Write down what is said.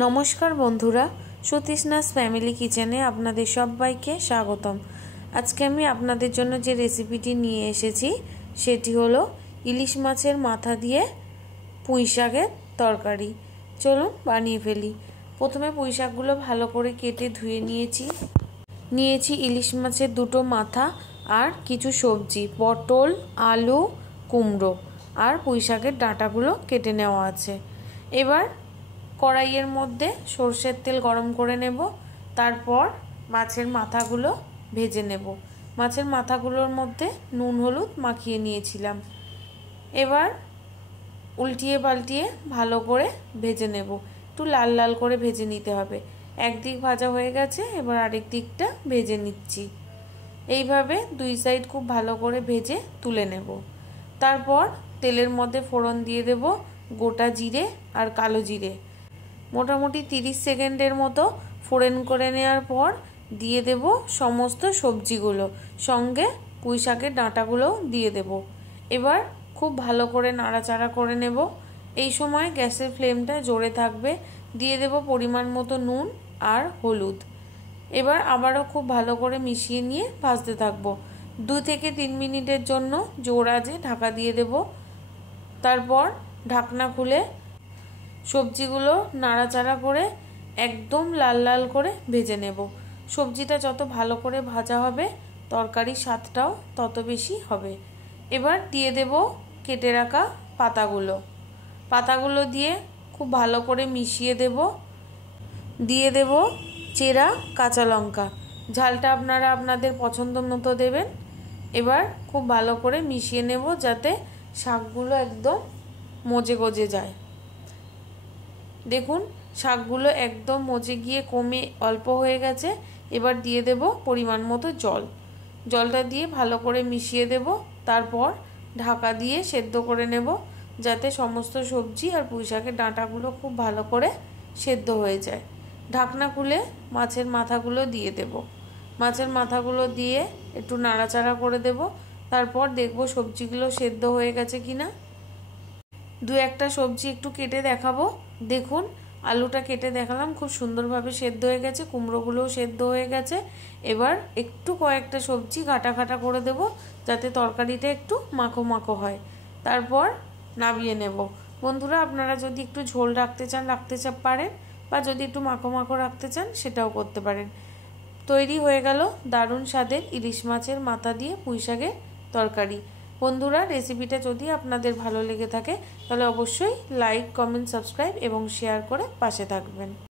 নমস্কার বন্ধুরা, সুতৃষ্ণাস ফ্যামিলি কিচেনে আপনাদের সবাইকে স্বাগতম। আজকে আমি আপনাদের জন্য যে রেসিপিটি নিয়ে এসেছি সেটি হলো ইলিশ মাছের মাথা দিয়ে পুঁই শাকের তরকারি। চলুন বানিয়ে ফেলি। প্রথমে পুঁই শাকগুলো ভালো করে কেটে ধুয়ে নিয়েছি ইলিশ মাছের দুটো মাথা আর কিছু সবজি, পটল, আলু, কুমড়ো আর পুঁই শাকের ডাঁটাগুলো কেটে নেওয়া আছে। এবার কড়াইয়ের মধ্যে সরষের তেল গরম করে নেব। তারপর মাছের মাথাগুলো ভেজে নেব। মাছের মাথাগুলোর মধ্যে নুন হলুদ মাখিয়ে নিয়েছিলাম। এবার উল্টিয়ে পাল্টিয়ে ভালো করে ভেজে নেব। একটু লাল লাল করে ভেজে নিতে হবে। একদিক ভাজা হয়ে গেছে, এবার আরেক দিকটা ভেজে নিচ্ছি। এইভাবে দুই সাইড খুব ভালো করে ভেজে তুলে নেব। তারপর তেলের মধ্যে ফোড়ন দিয়ে দেব গোটা জিরে আর কালো জিরে। মোটামুটি 30 সেকেন্ডের মতো ফোড়ন করে নেওয়ার পর দিয়ে দেব সমস্ত সবজিগুলো, সঙ্গে পুঁই শাকের ডাঁটাগুলোও দিয়ে দেব। এবার খুব ভালো করে নাড়াচাড়া করে নেব। এই সময় গ্যাসের ফ্লেমটা জোরে থাকবে। দিয়ে দেব পরিমাণ মতো নুন আর হলুদ। এবার আবারও খুব ভালো করে মিশিয়ে নিয়ে ভাজতে থাকবো। 2 থেকে 3 মিনিটের জন্য জোর আঁচে ঢাকা দিয়ে দেব। তারপর ঢাকনা খুলে সবজিগুলো নাড়াচাড়া করে একদম লাল লাল করে ভেজে নেব। সবজিটা যত ভালো করে ভাজা হবে তরকারির স্বাদটাও তত বেশি হবে। এবার দিয়ে দেব কেটে রাখা পাতাগুলো দিয়ে খুব ভালো করে মিশিয়ে দেব। দিয়ে দেব চেরা কাঁচা লঙ্কা। ঝালটা আপনারা আপনাদের পছন্দ মতো দেবেন। এবার খুব ভালো করে মিশিয়ে নেব যাতে শাকগুলো একদম মজে গজে যায়। দেখুন শাকগুলো একদম মজে গিয়ে কমে অল্প হয়ে গেছে। এবার দিয়ে দেব পরিমাণ মতো জলটা দিয়ে ভালো করে মিশিয়ে দেব। তারপর ঢাকা দিয়ে সেদ্ধ করে নেব যাতে সমস্ত সবজি আর পুঁই শাকের ডাঁটাগুলো খুব ভালো করে সেদ্ধ হয়ে যায়। ঢাকনা খুলে মাছের মাথাগুলো দিয়ে দেব। মাছের মাথাগুলো দিয়ে একটু নাড়াচাড়া করে দেব। তারপর দেখব সবজিগুলো সেদ্ধ হয়ে গেছে কিনা। 2-1টা সবজি একটু কেটে দেখাবো। দেখুন আলুটা কেটে দেখালাম, খুব সুন্দরভাবে সেদ্ধ হয়ে গেছে। কুমড়োগুলোও সেদ্ধ হয়ে গেছে। এবার একটু কয়েকটা সবজি ঘাটা করে দেব যাতে তরকারিটা একটু মাখো মাখো হয়। তারপর নামিয়ে নেব। বন্ধুরা, আপনারা যদি একটু ঝোল রাখতে পারেন, বা যদি একটু মাখো মাখো রাখতে চান সেটাও করতে পারেন। তৈরি হয়ে গেল দারুণ স্বাদের ইলিশ মাছের মাথা দিয়ে পুঁই শাকের তরকারি। বন্ধুরা, রেসিপিটা যদি আপনাদের ভালো লেগে থাকে তাহলে অবশ্যই লাইক, কমেন্ট, সাবস্ক্রাইব এবং শেয়ার করে পাশে থাকবেন।